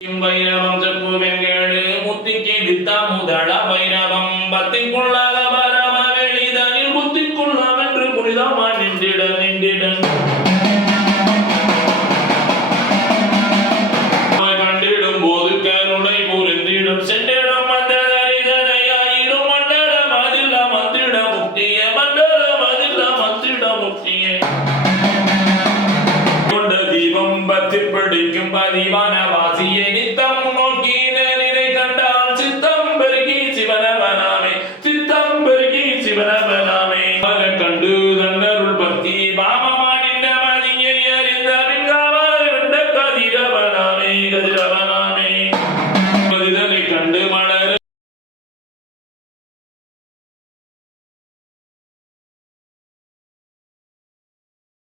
வைரவம் செப்புமெங்கேடு முத்திக்கு வித்தா முதல வைரவம் பத்திக்குள்ளாக பரம வெளிதனில் புத்திக்குள்ளாவென்று புனிதமா நின்றிட நின்றிட. दीवाना वासी ये नित्यम